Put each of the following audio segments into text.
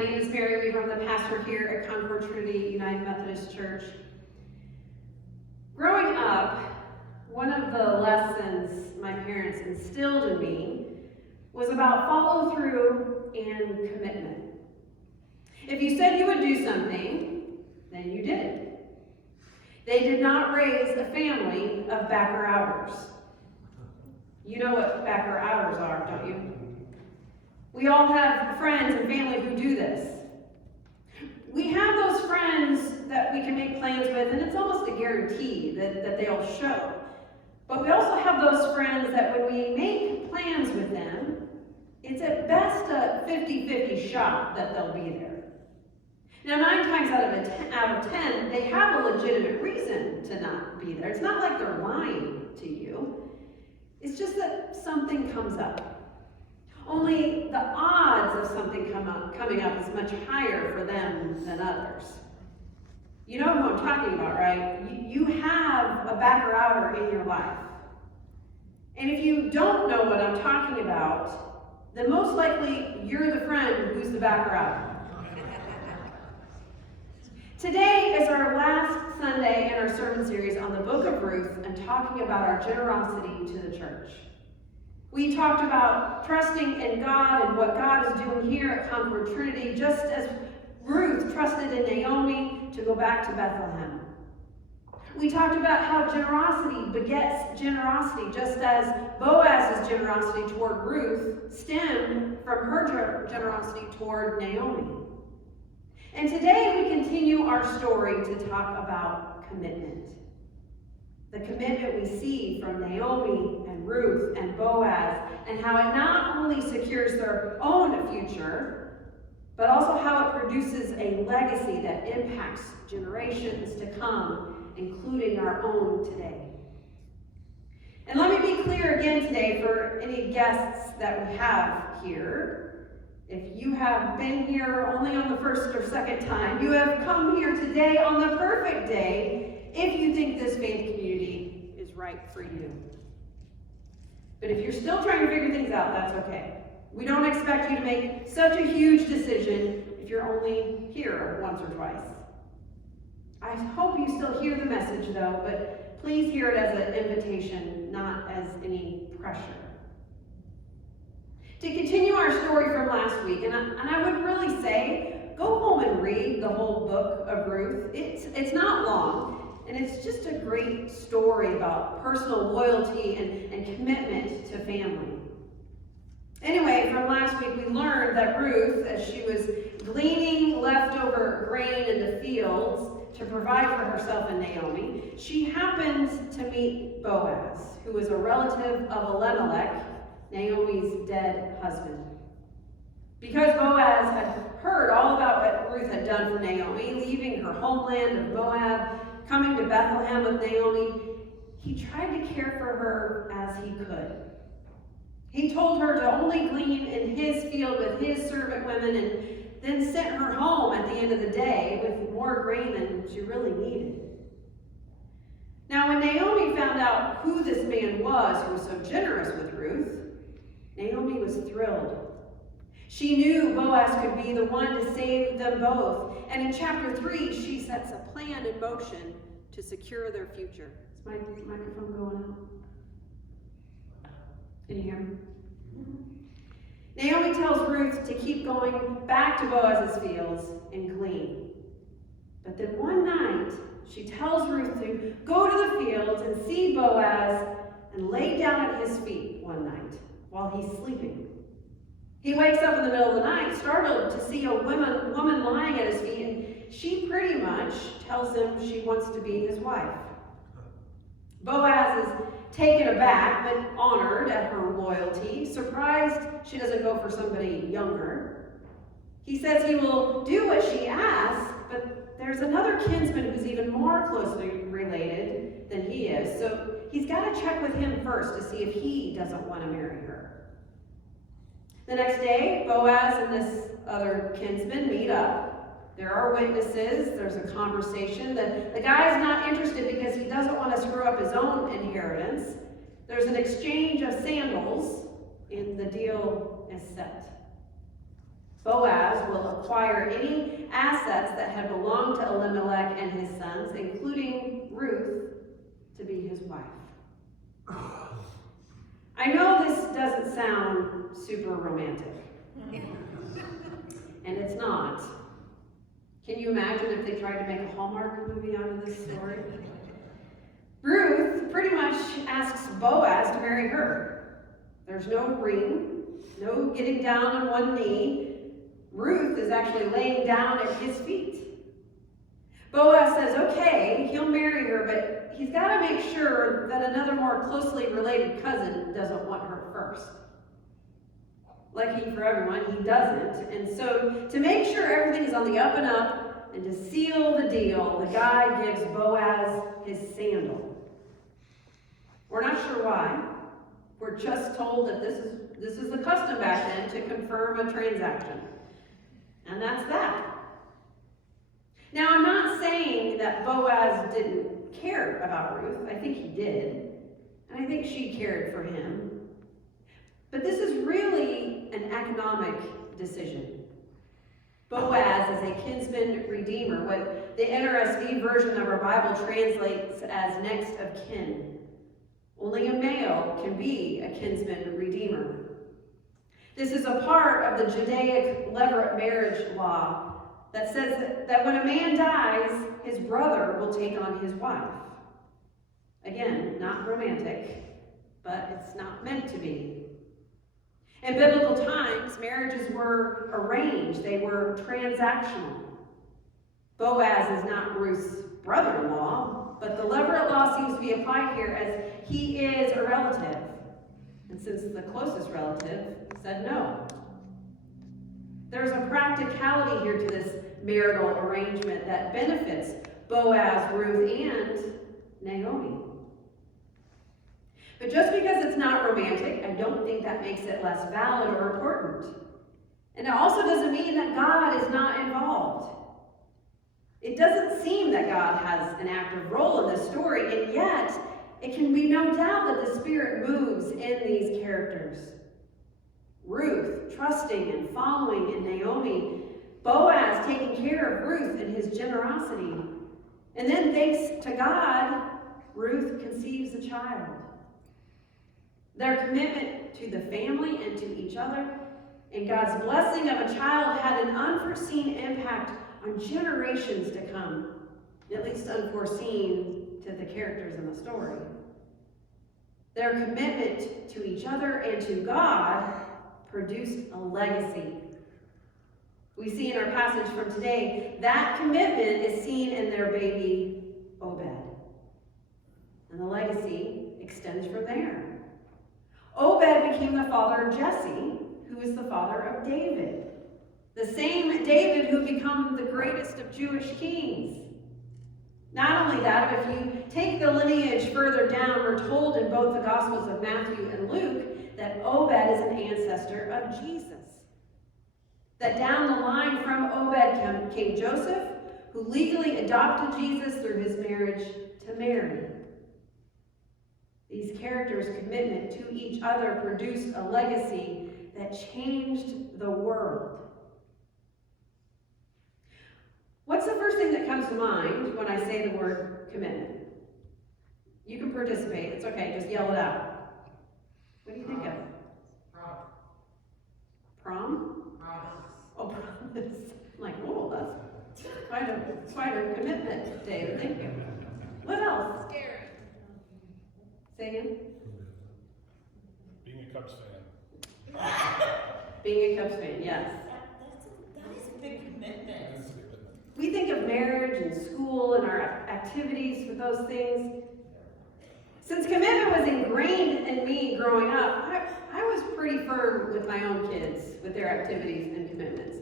name is Mary Weaver. I'm the pastor here at Concord Trinity United Methodist Church. Growing up, one of the lessons my parents instilled in me was about follow through and commitment. If you said you would do something, then you did it. They did not raise a family of backer-outers. You know what backer-outers are, don't you? We all have friends and family who do this. We have those friends that we can make plans with, and it's almost a guarantee that they'll show. But we also have those friends that when we make plans with them, it's at best a 50-50 shot that they'll be there. Now, 9 times out of 10, they have a legitimate reason to not be there. It's not like they're lying to you. It's just that something comes up. Only the odds of something coming up is much higher for them than others. You know who I'm talking about, right? You have a backer-outer in your life. And if you don't know what I'm talking about, then most likely you're the friend who's the backer-outer. Today is our last Sunday in our sermon series on the book of Ruth and talking about our generosity to the church. We talked about trusting in God and what God is doing here at Concord Trinity, just as Ruth trusted in Naomi to go back to Bethlehem. We talked about how generosity begets generosity, just as Boaz's generosity toward Ruth stemmed from her generosity toward Naomi. And today we continue our story to talk about commitment. The commitment we see from Naomi and Ruth and Boaz, and how it not only secures their own future, but also how it produces a legacy that impacts generations to come, including our own today. And let me be clear again today for any guests that we have here. If you have been here only on the first or second time, you have come here today on the perfect day if you think this faith community is right for you. But if you're still trying to figure things out, that's okay. We don't expect you to make such a huge decision if you're only here once or twice. I hope you still hear the message though, but please hear it as an invitation, not as any pressure. To continue our story from last week, and I would really say, go home and read the whole book of Ruth. It's not long, and it's just a great story about personal loyalty and commitment to family. Anyway, from last week we learned that Ruth, as she was gleaning leftover grain in the fields to provide for herself and Naomi, she happened to meet Boaz, who was a relative of Elimelech, Naomi's dead husband. Because Boaz had heard all about what Ruth had done for Naomi, leaving her homeland of Moab, coming to Bethlehem with Naomi, he tried to care for her as he could. He told her to only glean in his field with his servant women and then sent her home at the end of the day with more grain than she really needed. Now, when Naomi found out who this man was who was so generous with Ruth, Naomi was thrilled. She knew Boaz could be the one to save them both. And in chapter 3, she sets a plan in motion to secure their future. Is my microphone going out? Can you hear me? Naomi tells Ruth to keep going back to Boaz's fields and glean. But then one night, she tells Ruth to go to the fields and see Boaz and lay down at his feet one night while he's sleeping. He wakes up in the middle of the night, startled to see a woman lying at his feet, and she pretty much tells him she wants to be his wife. Boaz is taken aback, but honored at her loyalty, surprised she doesn't go for somebody younger. He says he will do what she asks, but there's another kinsman who's even more closely related than he is, so he's got to check with him first to see if he doesn't want to marry her. The next day, Boaz and this other kinsman meet up. There are witnesses, there's a conversation. The guy's not interested because he doesn't want to screw up his own inheritance. There's an exchange of sandals, and the deal is set. Boaz Boaz will acquire any assets that had belonged to Elimelech and his sons, including Ruth, to be his wife. I know this doesn't sound super romantic. And it's not. Can you imagine if they tried to make a Hallmark movie out of this story? Ruth pretty much asks Boaz to marry her. There's no ring, no getting down on one knee. Ruth is actually laying down at his feet. Boaz says, okay, he'll marry her, but he's got to make sure that another more closely related cousin doesn't want her first. Lucky for everyone, he doesn't. And so to make sure everything is on the up and up, and to seal the deal, the guy gives Boaz his sandal. We're not sure why. We're just told that this is the custom back then to confirm a transaction. And that's that. Now, I'm not saying that Boaz didn't care about Ruth. I think he did. And I think she cared for him. But this is really an economic decision. Boaz is a kinsman redeemer, what the NRSV version of our Bible translates as next of kin. Only a male can be a kinsman redeemer. This is a part of the Judaic levirate marriage law that says that when a man dies, his brother will take on his wife. Again, not romantic, but it's not meant to be. In biblical times, marriages were arranged. They were transactional. Boaz is not Ruth's brother-in-law, but the levirate law seems to be applied here as he is a relative. And since the closest relative said no. There's a practicality here to this marital arrangement that benefits Boaz, Ruth, and Naomi. But just because it's not romantic, I don't think that makes it less valid or important. And it also doesn't mean that God is not involved. It doesn't seem that God has an active role in this story, and yet it can be no doubt that the Spirit moves in these characters. Ruth trusting and following in Naomi, Boaz taking care of Ruth in his generosity, and then thanks to God, Ruth conceives a child. Their commitment to the family and to each other and God's blessing of a child had an unforeseen impact on generations to come, at least unforeseen to the characters in the story. Their commitment to each other and to God produced a legacy. We see in our passage from today, that commitment is seen in their baby, Obed. And the legacy extends from there. Obed became the father of Jesse, who is the father of David. The same David who became the greatest of Jewish kings. Not only that, but if you take the lineage further down, we're told in both the Gospels of Matthew and Luke that Obed is an ancestor of Jesus. That down the line from Obed came Joseph, who legally adopted Jesus through his marriage to Mary. These characters' commitment to each other produced a legacy that changed the world. What's the first thing that comes to mind when I say the word commitment? You can participate. It's okay. Just yell it out. What do you think of? Prom? Promise. Oh, promise. I'm like, oh, that's quite a commitment, David. Thank you. What else? Scary. Say again? Being a Cubs fan. Being a Cubs fan, yes. That is a big commitment. That is a big commitment. We think of marriage and school and our activities for those things. Since commitment was ingrained in me growing up, I was pretty firm with my own kids with their activities and commitments.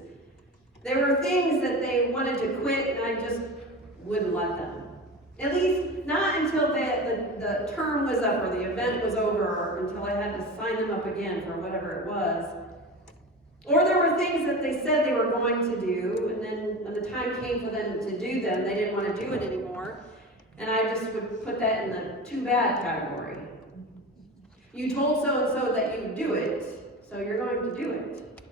There were things that they wanted to quit and I just wouldn't let them. At least not until the term was up or the event was over or until I had to sign them up again for whatever it was. Or there were things that they said they were going to do, and then when the time came for them to do them, they didn't want to do it anymore. And I just would put that in the too bad category. You told so-and-so that you would do it, so you're going to do it.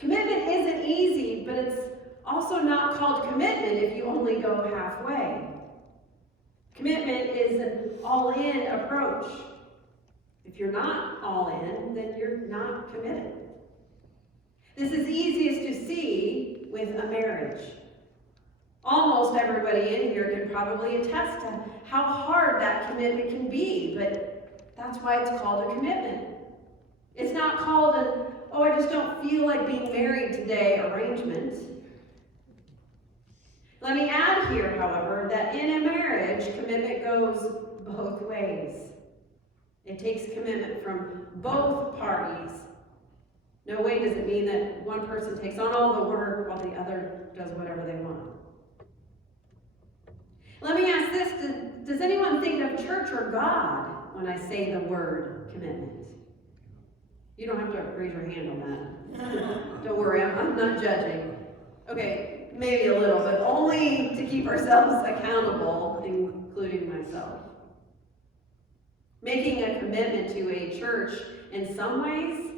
Commitment isn't easy, but it's also not called commitment if you only go halfway. Commitment is an all-in approach. If you're not all in, then you're not committed. This is easiest to see with a marriage. Almost everybody in here can probably attest to how hard that commitment can be, but that's why it's called a commitment. It's not called an, oh, I just don't feel like being married today arrangement. Let me add here, however, that in a marriage, commitment goes both ways. It takes commitment from both parties. No way does it mean that one person takes on all the work while the other does whatever they want. Let me ask this, does anyone think of church or God when I say the word commitment? You don't have to raise your hand on that. Don't worry, I'm not judging. Okay, maybe a little, but only to keep ourselves accountable, including myself. Making a commitment to a church in some ways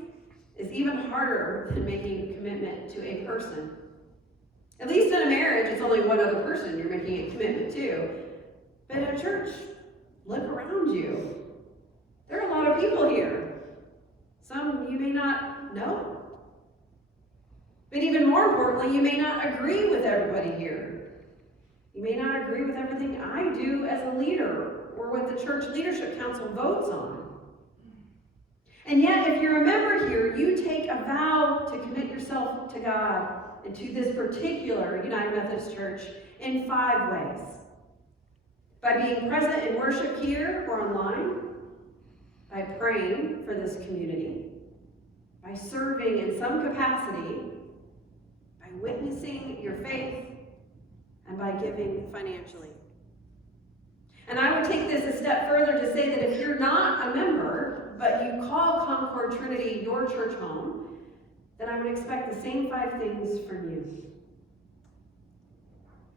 is even harder than making a commitment to a person. At least in a marriage, it's only one other person you're making a commitment to. But in a church, look around you. There are a lot of people here. Some you may not know. But even more importantly, you may not agree with everybody here. You may not agree with everything I do as a leader or what the church leadership council votes on. And yet, if you're a member here, you take a vow to commit yourself to God and to this particular United Methodist Church in 5 ways. By being present in worship here or online, by praying for this community, by serving in some capacity, by witnessing your faith, and by giving financially. And I would take this a step further to say that if you're not a member, but you call Concord Trinity your church home, then I would expect the same 5 things from you.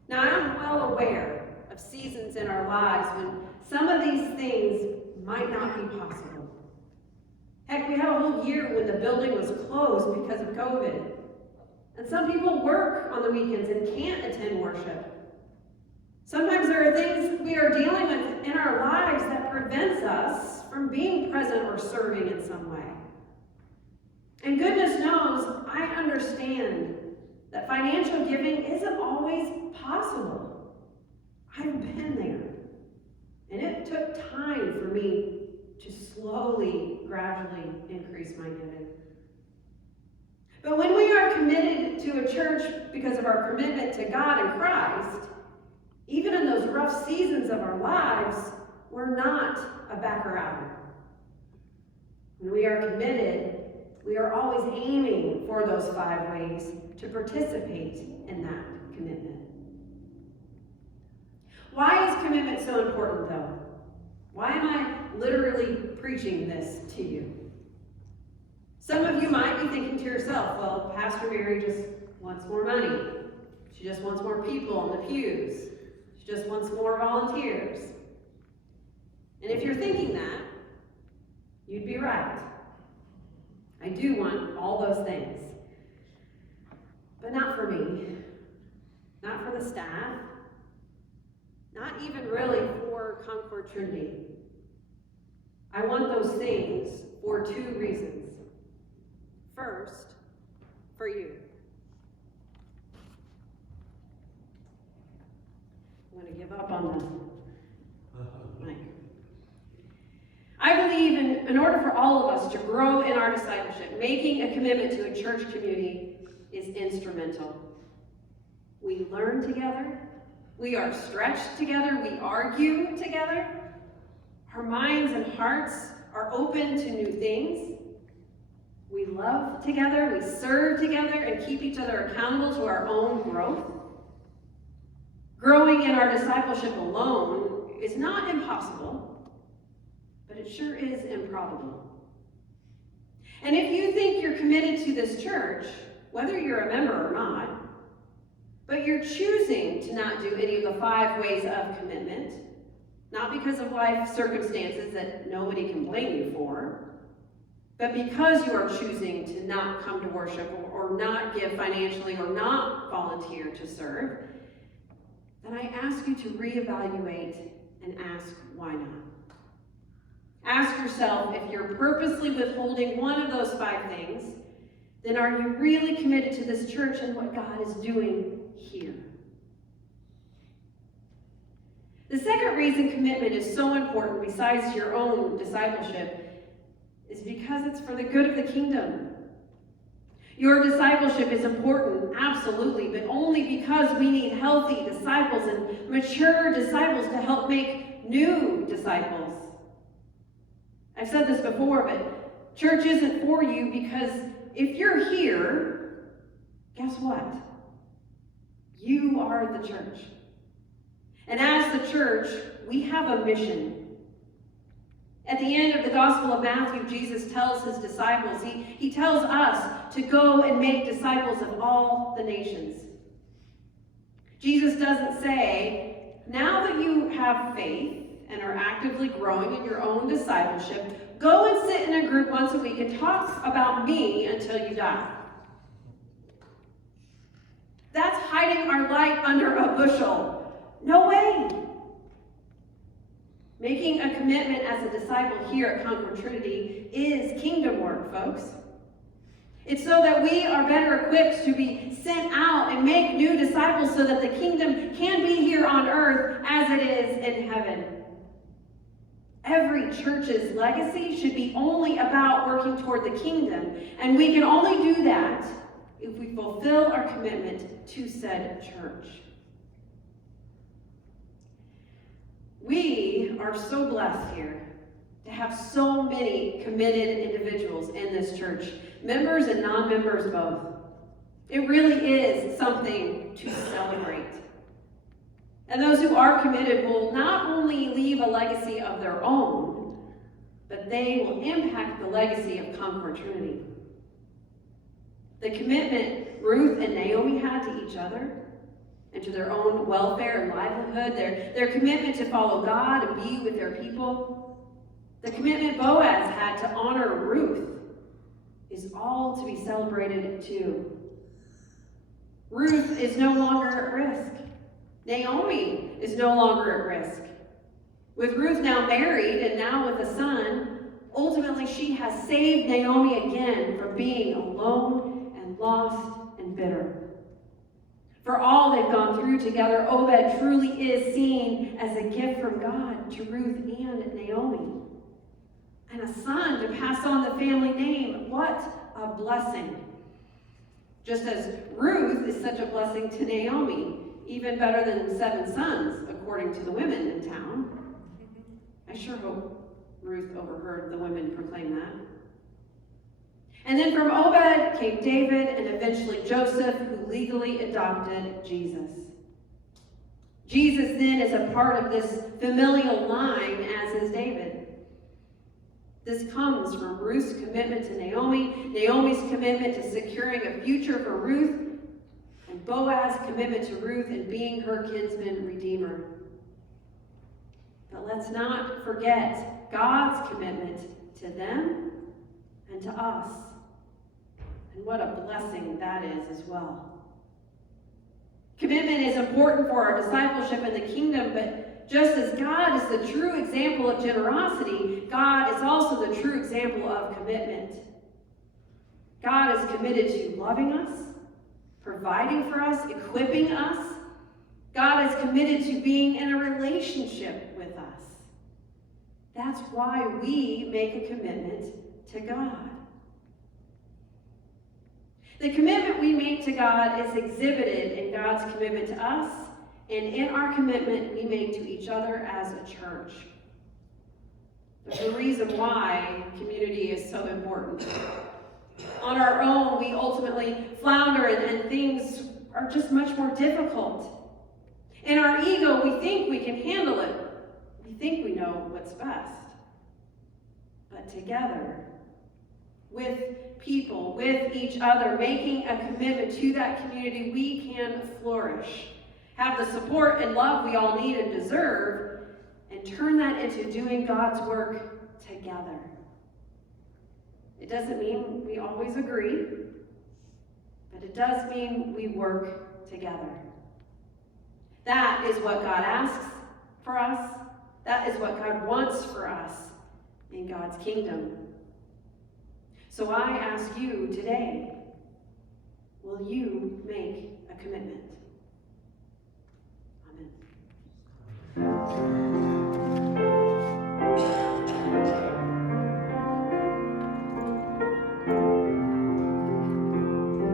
Now, I'm well aware of seasons in our lives when some of these things might not be possible. Heck, we had a whole year when the building was closed because of COVID. And some people work on the weekends and can't attend worship. Sometimes there are things we are dealing with in our lives that prevents us from being present or serving in some way. And goodness knows, I understand that financial giving isn't always possible. I've been there. And it took time for me to slowly, gradually increase my giving. But when we are committed to a church because of our commitment to God and Christ, even in those rough seasons of our lives, we're not a backer outer. When we are committed, we are always aiming for those 5 ways to participate in that commitment. Why is commitment so important, though? Why am I literally preaching this to you? Some of you might be thinking to yourself, well, Pastor Mary just wants more money. She just wants more people in the pews. She just wants more volunteers. And if you're thinking that, you'd be right. I do want all those things. But not for me. Not for the staff. Not even really for Concord Trinity. I want those things for 2 reasons. First, for you. I'm going to give up on the mic. I believe in order for all of us to grow in our discipleship, making a commitment to a church community is instrumental. We learn together. We are stretched together. We argue together. Our minds and hearts are open to new things. We love together, we serve together, and keep each other accountable to our own growth. Growing in our discipleship alone is not impossible, but it sure is improbable. And if you think you're committed to this church, whether you're a member or not, but you're choosing to not do any of the 5 ways of commitment, not because of life circumstances that nobody can blame you for, But because you are choosing to not come to worship or not give financially or not volunteer to serve, then I ask you to reevaluate and ask why not. Ask yourself, if you're purposely withholding one of those 5 things, then are you really committed to this church and what God is doing here? The second reason commitment is so important, besides your own discipleship, is because it's for the good of the kingdom. Your discipleship is important, absolutely, but only because we need healthy disciples and mature disciples to help make new disciples. I've said this before, but church isn't for you because if you're here, guess what? You are the church. And as the church, we have a mission. At the end of the Gospel of Matthew, Jesus tells his disciples, he tells us to go and make disciples of all the nations. Jesus doesn't say, now that you have faith and are actively growing in your own discipleship, go and sit in a group once a week and talk about me until you die. That's hiding our light under a bushel. No way. Making a commitment as a disciple here at Concord Trinity is kingdom work, folks. It's so that we are better equipped to be sent out and make new disciples so that the kingdom can be here on earth as it is in heaven. Every church's legacy should be only about working toward the kingdom, and we can only do that if we fulfill our commitment to said church. We are so blessed here to have so many committed individuals in this church, members and non-members both. It really is something to celebrate. And those who are committed will not only leave a legacy of their own, but they will impact the legacy of Concord Trinity. The commitment Ruth and Naomi had to each other and to their own welfare and livelihood, their commitment to follow God and be with their people, the commitment Boaz had to honor Ruth, is all to be celebrated too. Ruth is no longer at risk. Naomi is no longer at risk. With Ruth now married and now with a son, ultimately she has saved Naomi again from being alone and lost and bitter. For all they've gone through together, Obed truly is seen as a gift from God to Ruth and Naomi. And a son to pass on the family name. What a blessing. Just as Ruth is such a blessing to Naomi, even better than 7 sons, according to the women in town. I sure hope Ruth overheard the women proclaim that. And then from Obed came David and eventually Joseph, who legally adopted Jesus. Jesus then is a part of this familial line, as is David. This comes from Ruth's commitment to Naomi, Naomi's commitment to securing a future for Ruth, and Boaz's commitment to Ruth and being her kinsman redeemer. But let's not forget God's commitment to them and to us. And what a blessing that is as well. Commitment is important for our discipleship in the kingdom, but just as God is the true example of generosity, God is also the true example of commitment. God is committed to loving us, providing for us, equipping us. God is committed to being in a relationship with us. That's why we make a commitment to God. The commitment we make to God is exhibited in God's commitment to us and in our commitment we make to each other as a church. There's a reason why community is so important. On our own, we ultimately flounder and things are just much more difficult. In our ego, we think we can handle it. We think we know what's best. But together, with people, with each other, making a commitment to that community, we can flourish, have the support and love we all need and deserve, and turn that into doing God's work together. It doesn't mean we always agree, but it does mean we work together. That is what God asks for us. That is what God wants for us in God's kingdom. So I ask you today, will you make a commitment? Amen.